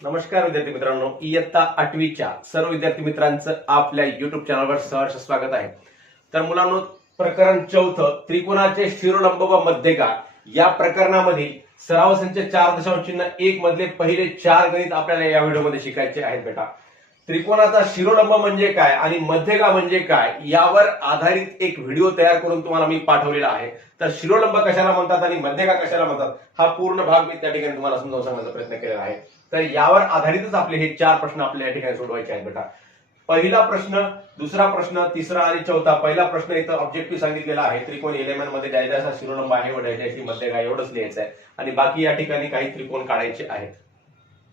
नमस्कार विद्यार्थी मित्रांनो इयत्ता आठवीच्या सर्व विद्यार्थी मित्रांचं आपल्या युट्यूब चॅनलवर सहर्ष स्वागत आहे. तर मुलांनो प्रकरण चौथं त्रिकोणाचे शिरोलंब व मध्यका या प्रकरणामध्ये सराव संच चार दशांश चिन्ह एक मधले पहिले चार गणित आपल्याला या व्हिडिओमध्ये शिकायचे आहेत बेटा. त्रिकोणाचा शिरोलंब म्हणजे काय आणि मध्यका म्हणजे काय यावर आधारित एक व्हिडिओ तयार करून तुम्हाला मी पाठवलेला आहे. तर शिरोलंब कशाला म्हणतात आणि मध्यका कशाला म्हणतात हा पूर्ण भाग मी त्या ठिकाणी तुम्हाला समजावून सांगण्याचा प्रयत्न केलेला आहे. तर यावर आधारितच आपले हे चार प्रश्न आपल्या या ठिकाणी सोडवायचे आहेत बेटा. पहिला प्रश्न दुसरा प्रश्न तिसरा आणि चौथा. पहिला प्रश्न इथं ऑब्जेक्टिव्ह सांगितलेला आहे. त्रिकोण एलिमेंटमध्ये डायजाचा शिरोलंब आहे व डायजाची मध्यका एवढंच लिहायचं आहे आणि बाकी या ठिकाणी काही त्रिकोण काढायचे आहेत.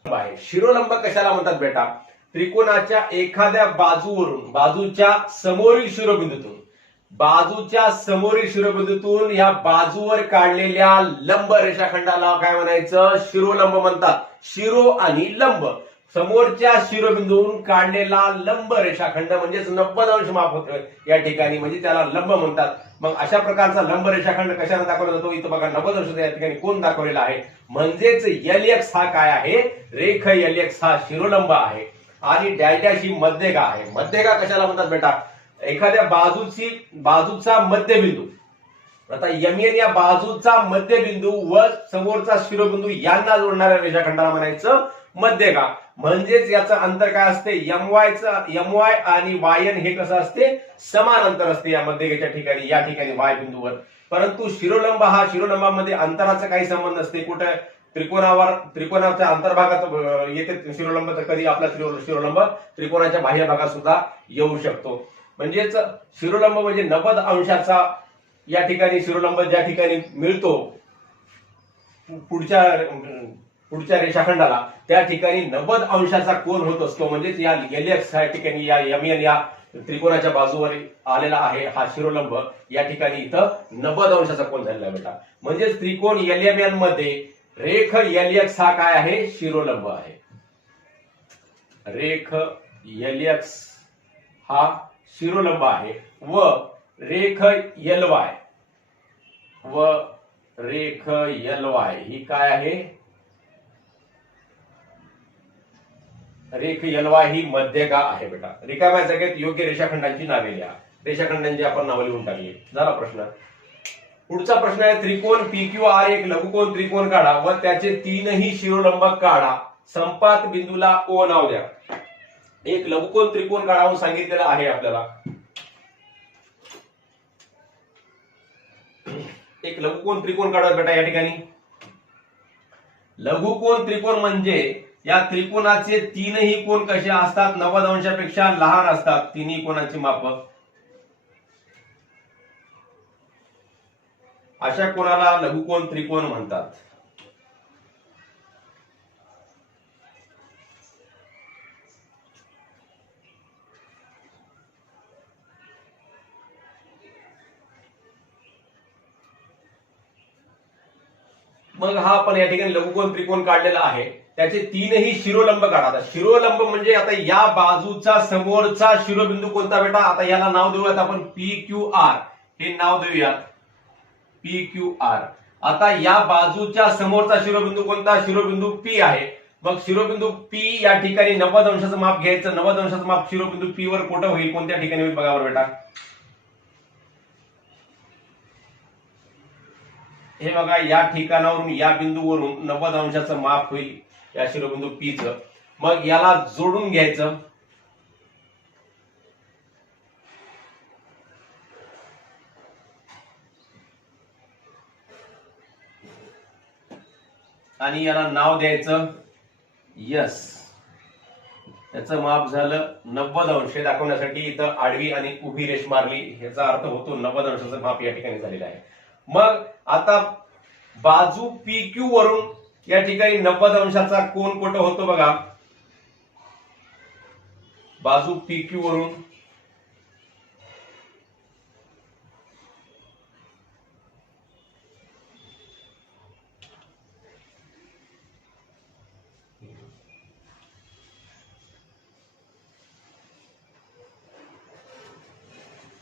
आहे. शिरोलंब कशाला म्हणतात बेटा? त्रिकोणाच्या एखाद्या बाजूवरून बाजूच्या समोरील शिरोबिंदूतून. बाजूच्या समोरील शिरोबिंदूतून या बाजूवर काढलेल्या लंब रेषाखंडाला काय म्हणायचं? शिरोलंब म्हणतात. शिरो आणि लंब. समोरच्या शिरोबिंदून काढलेला लंब रेषाखंड म्हणजेच नव्वद अंश माप होतोय या ठिकाणी. म्हणजे त्याला लंब म्हणतात. मग अशा प्रकारचा लंब रेषाखंड कशाने दाखवला जातो? इथं बघा नव्वद अंश या ठिकाणी. कोण दाखवलेला आहे? म्हणजेच एल एक्स हा काय आहे? रेख एल एक्स हा शिरोलंब आहे. आणि डॅशाची मध्यगा आहे. मध्यगा कशाला म्हणतात बेटा? एखाद्या बाजूची बाजूचा मध्यबिंदू. आता यमएन या बाजूचा मध्यबिंदू व समोरचा शिरोबिंदू यांना जोडणाऱ्या रेषाखंडाला म्हणायचं मध्यगा. म्हणजेच याचं अंतर काय असते? एम यमवाय वाय आणि वायन हे कसं असते? समान अंतर असते या मध्यगेच्या ठिकाणी या ठिकाणी वाय बिंदूवर. परंतु शिरोलंब हा शिरोलंबामध्ये अंतराचा काही संबंध असते कुठे? त्रिकोणावर त्रिकोणाच्या अंतर्भागात येते शिरोलंब तर कधी आपला शिरोलंब त्रिकोणाच्या बाह्य भागात सुद्धा येऊ शकतो. म्हणजेच शिरोलंब म्हणजे नव्वद अंशाचा या ठिकाणी शिरोलंब ज्या ठिकाणी मिळतो पुढच्या पुढच्या रेषाखंडाला त्या ठिकाणी नव्वद अंशाचा कोण होत असतो. म्हणजेच या एलएक्स या ठिकाणी या यमियन या त्रिकोणाच्या बाजूवर आलेला आहे हा शिरोलंब. या ठिकाणी इथं नव्वद अंशाचा कोण झालेला बेटा. म्हणजेच त्रिकोण एलियमियनमध्ये रेख एलियक्स हा काय आहे? शिरोलंब आहे. रेख एलियक्स हा शिरोलंब आहे. व रेख वाय व रेख वाय ही काय आहे? रेख वाय ही मध्यगा आहे बेटा. रिकाम्या जागेत योग्य रेषाखंडांची नावे लिहा. रेषाखंडांची आपण नावं लिहून टाकली. झाला प्रश्न. पुढचा प्रश्न आहे त्रिकोण पी क्यू आर एक लघुकोण त्रिकोण काढा व त्याचे तीनही शिरोलंब काढा. संपात बिंदूला ओ नाव द्या. एक लघुकोन त्रिकोण काढावून सांगितलेलं आहे आपल्याला. एक लघुकोन त्रिकोण काढा बेटा या ठिकाणी. लघुकोण त्रिकोण म्हणजे या त्रिकोणाचे तीनही कोण कसे असतात? नव्वद अंशापेक्षा लहान असतात. तिन्ही कोणाची माप अशा कोणाला लघुकोण त्रिकोण म्हणतात. मग हा आपण या ठिकाणी लघुकोण त्रिकोण काढलेला आहे. त्याचे तीनही शिरोलंब काढा. आता शिरोलंब म्हणजे आता या बाजूचा समोरचा शिरोबिंदू कोणता बेटा? आता याला नाव देऊयात आपण पी क्यू आर. हे नाव देऊयात. P Q R. आता या बाजूच्या समोरचा शिरोबिंदू कोणता? शिरोबिंदू पी आहे. मग शिरोबिंदू पी या ठिकाणी नव्वद अंशाचं माप घ्यायचं. नव्वद अंशाचं माप शिरोबिंदू पी वर कुठं होईल? कोणत्या ठिकाणी होईल बघा बरं बेटा. हे बघा या ठिकाणावरून या बिंदूवरून नव्वद अंशाचं माप होईल या शिरोबिंदू पीच मग याला जोडून घ्यायचं. आणि याला नाव द्यायचं यस. याचं माप झालं नव्वद अंश. हे दाखवण्यासाठी इथं आडवी आणि उभी रेष मारली. ह्याचा अर्थ होतो नव्वद अंशाचं माप या ठिकाणी झालेलं आहे. मग आता बाजू पी क्यू वरून या ठिकाणी नव्वद अंशाचा कोण कुठं होतो बघा. बाजू पी क्यू वरून.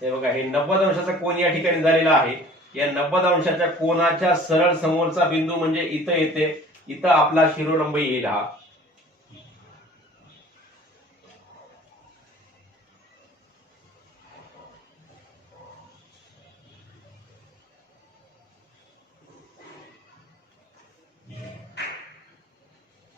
हे बघा हे नव्वद अंशाचा कोण या ठिकाणी झालेला आहे. या नव्वद अंशाच्या कोणाच्या सरळ समोरचा बिंदू म्हणजे इथं येते. इथं आपला शिरोलंब येईल हा.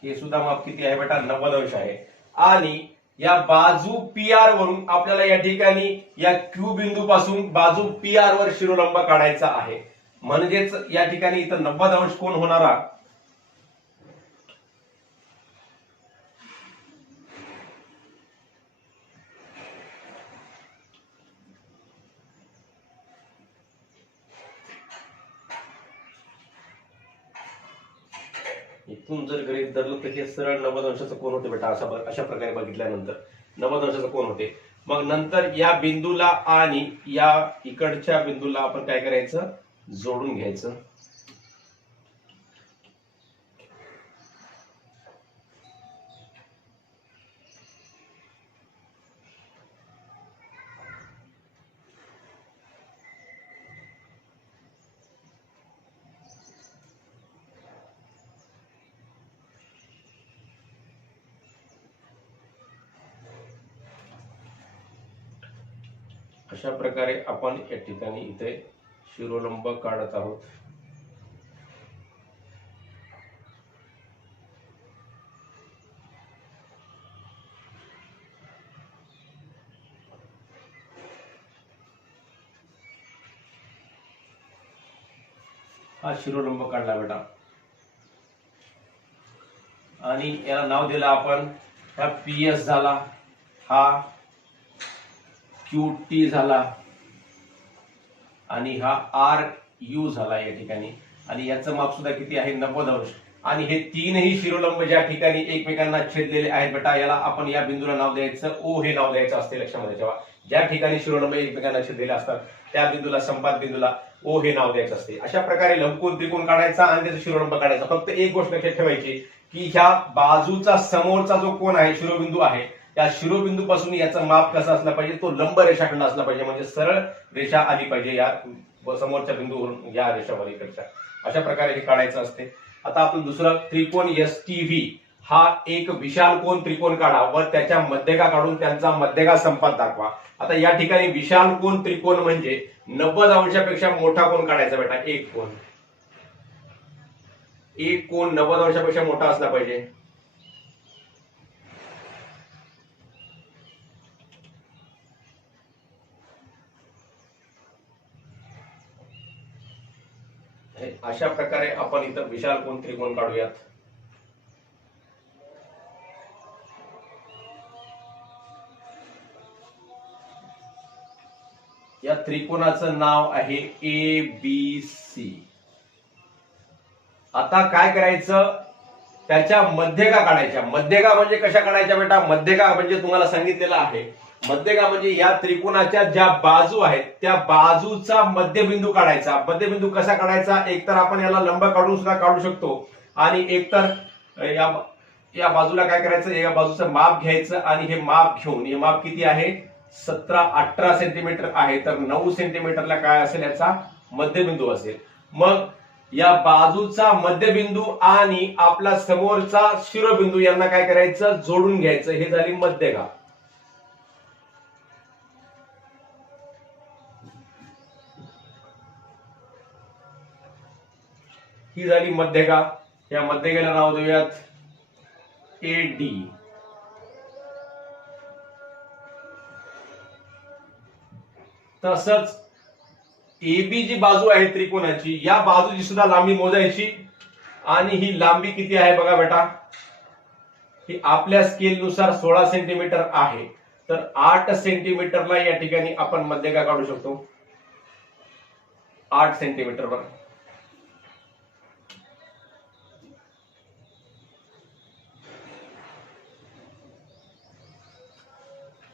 हे सुद्धा माप किती आहे बेटा? नव्वद अंश आहे. आणि या बाजू पी आर वरून आपल्याला या ठिकाणी या क्यू बिंदू पासून बाजू पी आर वर शिरोलंब काढायचा आहे. म्हणजेच या ठिकाणी इथं नव्वद अंश कोण होणारा इथून जर गणित धरलं तर हे सरळ नव्वद अंशाचं कोण होते बेटा? अशा अशा प्रकारे बघितल्यानंतर. नव्वद अंशाचं कोण होते? मग नंतर या बिंदूला आणि या इकडच्या बिंदूला आपण काय करायचं? जोडून घ्यायचं. अशा प्रकारे आपण या ठिकाणी इथे शिरोलंब काढत आहोत. हा शिरोलंब काढला बेटा. आणि याला नाव दिलं आपण हा पी एस झाला. हा क्यू टी झाला. आणि हा आर यू झाला या ठिकाणी. आणि याचं माप सुद्धा किती आहे? नव्वद अंश. आणि हे तीनही शिरोलंब ज्या ठिकाणी एकमेकांना छेदलेले आहेत बेटा याला आपण या बिंदूला नाव द्यायचं. ओ हे नाव द्यायचं असते लक्षामध्ये ठेवा. ज्या ठिकाणी शिरोलंब एकमेकांना छेदलेले असतात त्या बिंदूला संपाद बिंदूला ओ हे नाव द्यायचं असते. अशा प्रकारे लंबकोन त्रिकोण काढायचा आणि त्याचा शिरोलंब काढायचा. फक्त एक गोष्ट लक्षात ठेवायची की ह्या बाजूचा समोरचा जो कोण आहे शिरोबिंदू आहे त्या शिरोबिंदू पासून माप कसा असलं पाहिजे तो लंब रेषाखंड असला पाहिजे म्हणजे सरळ रेषा आली पाहिजे या समोरच्या बिंदूवरून या रेषावर इकडच्या अशा प्रकारे हे काढायचं असते. आता आपण दुसरं त्रिकोण एस टी व्ही हा एक विशाल कोण त्रिकोण काढा व त्याच्या मध्यगा काढून त्यांचा मध्यगा संपात दाखवा. आता या ठिकाणी विशाल कोण त्रिकोण म्हणजे नव्वद अंशापेक्षा मोठा कोण काढायचा बेटा एक कोण एक कोण नव्वद अंशापेक्षा मोठा असला पाहिजे. अशा प्रकारे आपण इथं विशाल कोण त्रिकोण काढूयात? या त्रिकोणाचं नाव आहे ए बी सी आता काय करायचं? त्याच्या मध्यगा काढायच्या. मध्यगा म्हणजे कशा काढायच्या बेटा? मध्यगा म्हणजे तुम्हाला सांगितलेलं आहे. मध्यगा म्हणजे या त्रिकोणाच्या ज्या बाजू आहेत त्या बाजूचा मध्यबिंदू काढायचा. मध्यबिंदू कसा काढायचा? एकतर आपण याला लंब काढून सुद्धा काढू शकतो. आणि एकतर या या बाजूला काय करायचं? या बाजूचं माप घ्यायचं आणि हे माप घेऊन हे माप किती आहे? सतरा अठरा सेंटीमीटर आहे. तर नऊ सेंटीमीटरला काय असेल याचा? मध्यबिंदू असेल. मग या बाजूचा मध्यबिंदू आणि आपला समोरचा शिरोबिंदू यांना काय करायचं? जोडून घ्यायचं. हे झाली मध्यगा. ही झाली मध्यगा या मध्यगेला नाव देऊयात ए डी तसंच एबी जी बाजू आहे त्रिकोणाची या बाजूची सुद्धा लांबी मोजायची. आणि ही लांबी किती आहे बघा बेटा? ही आपल्या स्केलनुसार सोळा सेंटीमीटर आहे. तर आठ सेंटीमीटरला या ठिकाणी आपण मध्यगा काढू शकतो. आठ सेंटीमीटरवर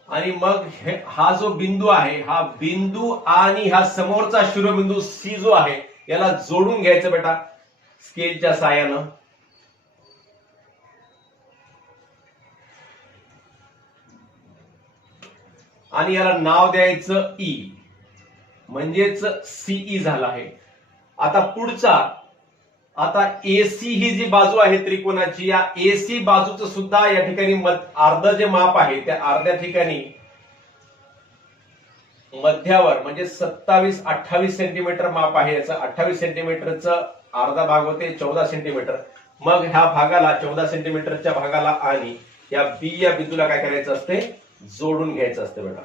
आणि मग हे- हा जो बिंदू आहे हा बिंदू आणि हा समोरचा शिरोबिंदू सी जो आहे याला जोडून घ्यायचं बेटा. स्केलच्या साह्यानं. आणि याला नाव द्यायचं ई म्हणजेच सीई झाला आहे. आता पुढचा आता एसी ही जी बाजू आहे त्रिकोणाची या एसी बाजूचं सुद्धा या ठिकाणी अर्ध जे माप आहे त्या अर्ध्या ठिकाणी मध्यावर म्हणजे सत्तावीस अठ्ठावीस सेंटीमीटर माप आहे याचं. अठ्ठावीस सेंटीमीटरचं अर्धा भाग होते चौदा सेंटीमीटर मग ह्या भागाला चौदा सेंटीमीटरच्या भागाला आणि या बी या बिंदूला काय करायचं असते? जोडून घ्यायचं असते बेटा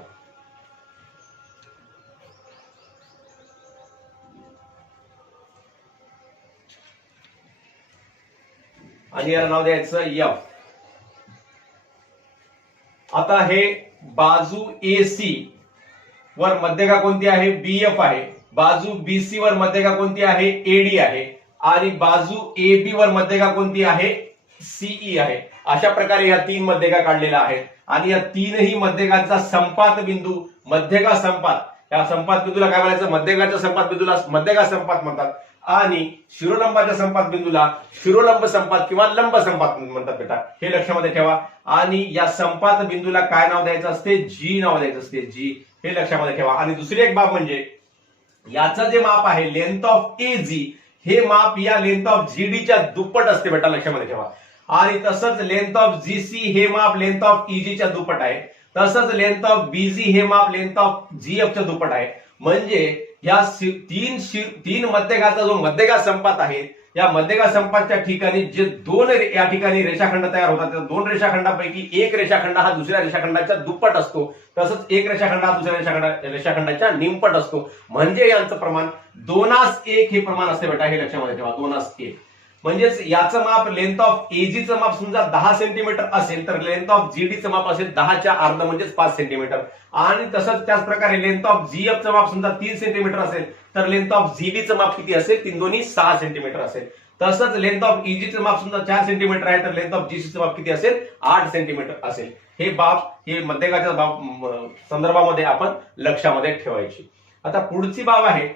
आणि याला नाव द्यायचं एफ आता हे बाजू ए सी वर मध्यका कोणती आहे? बी एफ आहे. बाजू बीसी वर मध्यका कोणती आहे? एडी आहे. आणि बाजू ए बी वर मध्यका कोणती आहे? सीई आहे. अशा प्रकारे या तीन मध्यका काढलेल्या आहेत. आणि या तीनही मध्यकांचा संपात बिंदू मध्यका संपात. या संपात बिंदूला काय म्हणायचं? मध्यकाच्या संपात बिंदूला मध्यका संपात म्हणतात. आणि शिरोलंबाच्या संपात बिंदूला शिरोलंब संपात किंवा लंब संपात म्हणतात बेटा. हे लक्षामध्ये ठेवा. आणि या संपात बिंदूला काय नाव द्यायचं असते? जी नाव द्यायचं असते. जी हे लक्षामध्ये ठेवा. आणि दुसरी एक बाब म्हणजे याचं जे माप आहे लेंथ ऑफ ए जी हे माप या लेंथ ऑफ जीडीच्या दुप्पट असते बेटा लक्षामध्ये ठेवा. आणि तसंच लेंथ ऑफ जी सी हे माप लेंथ ऑफ ईजीच्या दुप्पट आहे. तसंच लेंथ ऑफ बीजी हे माप लेंथ ऑफ जीएफच्या दुप्पट आहे. म्हणजे या तीन तीन मध्यगाचा जो मध्यगा संपात आहे या मध्यगा संपातच्या ठिकाणी जे दोन या ठिकाणी रेषाखंड तयार होतात त्या दोन रेषाखंडापैकी एक रेषाखंड हा दुसऱ्या रेषाखंडाच्या दुप्पट असतो. तसंच एक रेषाखंड हा दुसऱ्या रेषाखंडा रेषाखंडाच्या निमपट असतो. म्हणजे यांचं प्रमाण दोनास एक हे प्रमाण असते बेटा हे लक्षामध्ये ठेवा दोनास एक. म्हणजेच याचं माप लेंथ ऑफ एजीचं माप समजा दहा सेंटीमीटर असेल तर लेंथ ऑफ जीडीचं माप असेल दहाच्या अर्ध म्हणजेच पाच सेंटीमीटर आणि तसंच त्याच प्रकारे लेंथ ऑफ जीएफचं माप समजा तीन सेंटीमीटर असेल तर लेंथ ऑफ जीबीचं माप किती असेल? तीन दोन्ही सहा सेंटीमीटर असेल. तसंच लेंथ ऑफ इजीचं माप समजा चार सेंटीमीटर आहे तर लेंथ ऑफ जीसीचं माप किती असेल? आठ सेंटीमीटर असेल. हे बाब हे मध्यकाच्या बाब संदर्भामध्ये आपण लक्षामध्ये ठेवायची. आता पुढची बाब आहे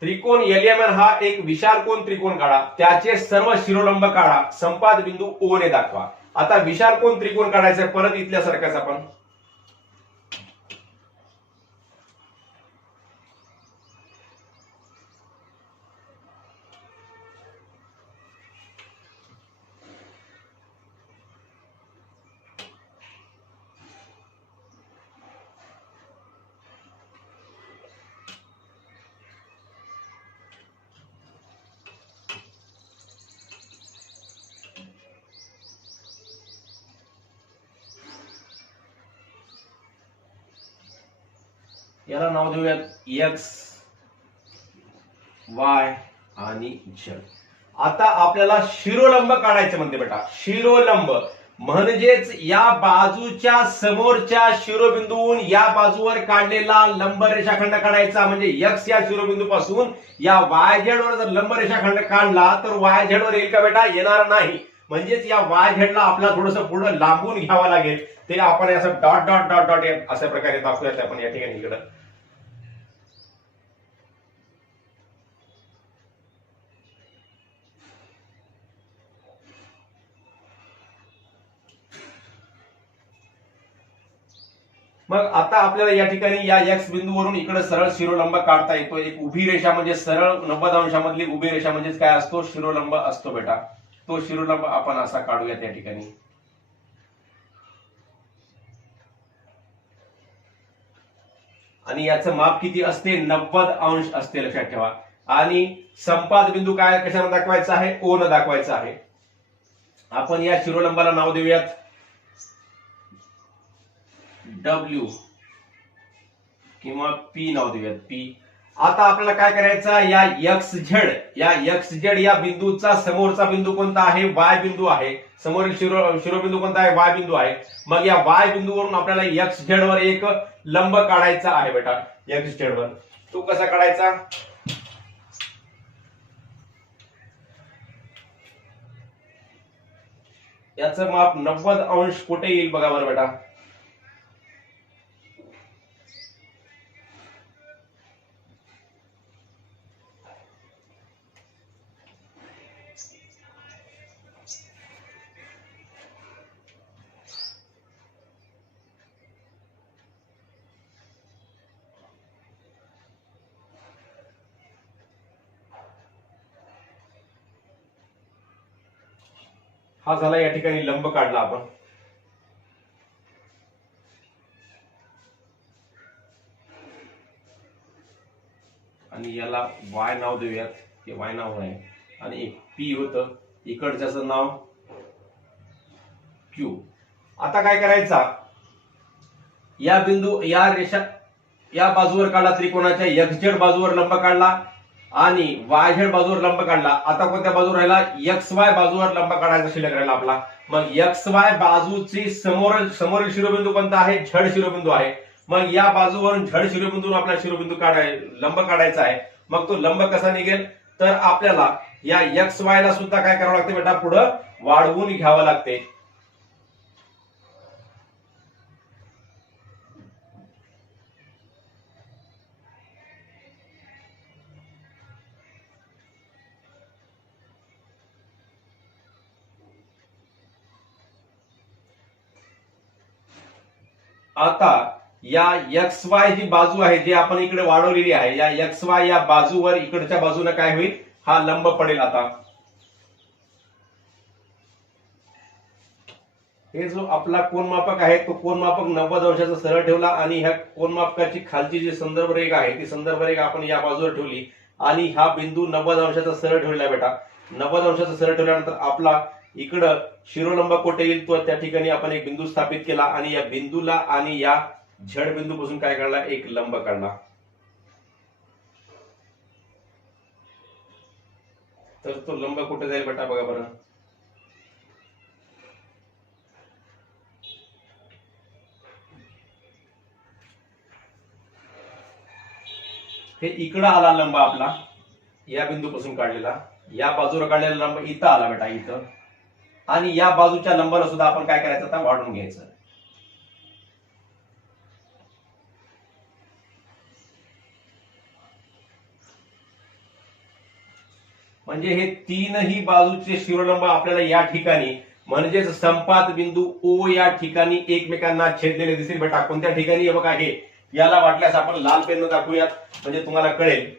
त्रिकोण एलियमन हा एक विशाल कोण त्रिकोण काढा. त्याचे सर्व शिरोलंब काढा. संपाद बिंदू ओ ने दाखवा. आता विशाल कोण त्रिकोण काढायचं परत परत इथल्यासारखाच आपण. याला नाव देऊयात एक्स वाय आणि झेड आता आपल्याला शिरोलंब काढायचे म्हणते बेटा. शिरोलंब म्हणजेच या बाजूच्या समोरच्या शिरोबिंदूहून या बाजूवर काढलेला लंब रेषाखंड काढायचा म्हणजे एक्स या शिरोबिंदू पासून या वाय झेड वर जर लंब रेषाखंड काढला तर वाय झेड वर येईल का बेटा? येणार नाही. म्हणजेच या वाय झेडला आपल्याला थोडस पुढे लांबून घ्यावं लागेल. ते आपण असं डॉट डॉट डॉट डॉट अशा प्रकारे दाखवूयात आपण या ठिकाणी इकडं. मग आता आपल्याला या ठिकाणी या एक्स बिंदूवरून इकडे सरळ शिरोलंब काढता येतो. एक उभी रेषा म्हणजे सरळ नव्वद अंशामधली उभी रेषा म्हणजेच काय असतो? शिरोलंब असतो बेटा. तो शिरोलंब आपण असा काढूया त्या ठिकाणी. आणि याचं माप किती असते? नव्वद अंश असते लक्षात ठेवा. आणि संपाद बिंदू काय? कशाने दाखवायचा आहे? ओ न दाखवायचा आहे? आपण या शिरोलंबाला नाव देऊयात. डब्ल्यू किंवा पी नाव देऊयात पी आता आपल्याला काय करायचं या एक्स झेड या एक्स झेड या बिंदूचा समोरचा बिंदू कोणता आहे? वाय बिंदू आहे. समोरील शिरो शिरोबिंदू कोणता आहे? वाय बिंदू आहे. मग या वाय बिंदूवरून आपल्याला एक्स झेड वर एक लंब काढायचा आहे बेटा. एक्स झेड वर. तो कसा काढायचा? याचं माप नव्वद अंश कुठे येईल बघा बरं बेटा. हा झाला या ठिकाणी लंब काढला आपण. आणि याला वाय नाव देऊयात. हे वाय नाव आहे. आणि एक पी होतं. इकडच्याचं नाव क्यू आता काय करायचा? या बिंदू या रेषा या बाजूवर काढला त्रिकोणाच्या एक्झेड बाजूवर लंब काढला. आणि वाय झेड बाजूवर लंब काढला. आता कोणत्या बाजू राहिला? एक्स वाय बाजूवर लंब काढायचा शिल्लक राहिला आपला. मग एक्स वाय बाजूची समोर समोरील शिरोबिंदू कोणता आहे? झड शिरोबिंदू आहे. मग या बाजूवरून झड शिरोबिंदून आपला शिरोबिंदू काढाय लंब काढायचा आहे. मग तो लंब कसा निघेल? तर आपल्याला या एक्स वाय ला सुद्धा काय करावं लागते बेटा? पुढं वाढवून घ्यावं लागते. आता या एक्स वाय जी बाजू आहे जी आपण इकडे वाढवलेली आहे. या एक्स वाय या बाजूवर इकडच्या बाजूने काय होईल? हा लंब पडेल आता. हे जो आपला कोणमापक आहे तो कोणमापक नव्वद अंशाचा सरळ ठेवला आणि ह्या कोणमापकाची खालची जी संदर्भ रेखा आहे ती संदर्भ रेखा आपण या बाजूवर ठेवली आणि हा बिंदू नव्वद अंशाचा सरळ ठेवला बेटा. नव्वद अंशाचा सरळ ठेवल्यानंतर आपला इकडं शिरोलंब कोठे येईल तो त्या ठिकाणी आपण एक बिंदू स्थापित केला आणि या बिंदूला आणि या झड बिंदू पासून काय काढला? एक लंब काढला. तर तो लंब कुठे जाईल बेटा? बघा बरं. हे इकडं आला लंब आपला. या बिंदूपासून काढलेला. या बाजूला काढलेला लंब इथं आला बेटा इथं. आणि या बाजूच्या लंबाला सुद्धा आपण काय करायचं आता? वाढून घ्यायचं. म्हणजे हे तीनही बाजूचे शिरोलंब आपल्याला या ठिकाणी म्हणजेच संपात बिंदू ओ या ठिकाणी एकमेकांना छेदलेले दिसेल बेटा कोणत्या ठिकाणी हे बघा हे याला वाटल्यास आपण लाल पेन दाखवूयात. म्हणजे तुम्हाला कळेल.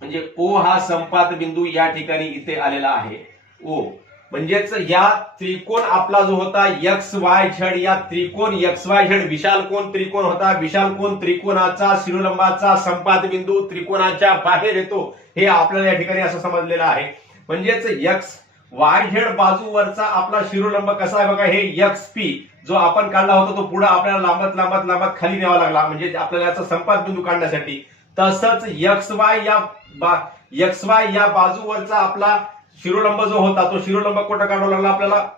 म्हणजे ओ हा संपात बिंदू या ठिकाणी इथे आलेला आहे. ओ म्हणजेच या त्रिकोण आपला जो होता एक्स वाय झेड या त्रिकोण एक्स वाय झेड विशाल कोण त्रिकोण होता? विशाल कोण त्रिकोणाचा शिरोलंबाचा संपात बिंदू त्रिकोणाच्या बाहेर येतो हे आपल्याला या ठिकाणी असं समजलेलं आहे. म्हणजेच एक्स वाय झेड बाजूवरचा आपला शिरोलंब कसा आहे बघा हे एक्स पी जो आपण काढला होता तो पुढे आपल्याला लांबत लांबत लांबत खाली न्यावा लागला. म्हणजे आपल्याला याचा संपात बिंदू काढण्यासाठी. तसंच एक्स वाय या एक्स वाय या बाजूवरचा आपला शिरोलंब जो होता तो शिरोलंब कुठं काढावा लागला आपल्याला?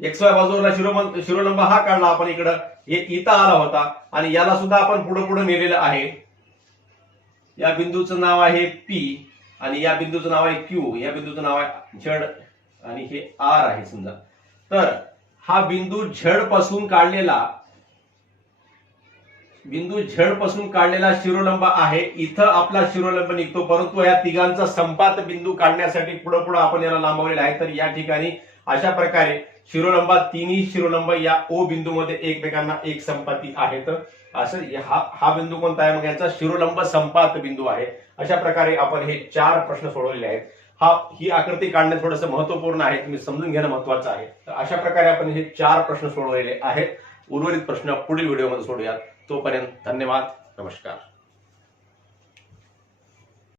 एक्स वाय बाजूला शिरोलंब शिरोलंब हा काढला आपण इकडं. हे इथं आला होता आणि याला सुद्धा आपण पुढे पुढे नेलेलं आहे. या बिंदूचं नाव आहे पी आणि या बिंदूचं नाव आहे क्यू या बिंदूचं नाव आहे झड आणि हे आर आहे समजा. तर हा बिंदू झडपासून काढलेला बिंदू झेडपासून काढलेला शिरोलंब आहे. इथं आपला शिरोलंब निघतो. परंतु या तिघांचा संपात बिंदू काढण्यासाठी पुढे पुढे आपण याला लांबवलेला आहे. तर या ठिकाणी अशा प्रकारे शिरोलंबा तिन्ही शिरोलंब या ओ बिंदूमध्ये एकमेकांना एक संपाती आहे तर असं हा हा बिंदू कोणता आहे? मग याचा शिरोलंब संपात बिंदू आहे. अशा प्रकारे आपण हे चार प्रश्न सोडवलेले आहेत. हा ही आकृती काढणे थोडंसं महत्त्वपूर्ण आहे. तुम्ही समजून घेणं महत्वाचं आहे. तर अशा प्रकारे आपण हे चार प्रश्न सोडवलेले आहेत. उर्वरित प्रश्न पुढील व्हिडिओमध्ये सोडूयात. तोपर्यंत धन्यवाद नमस्कार.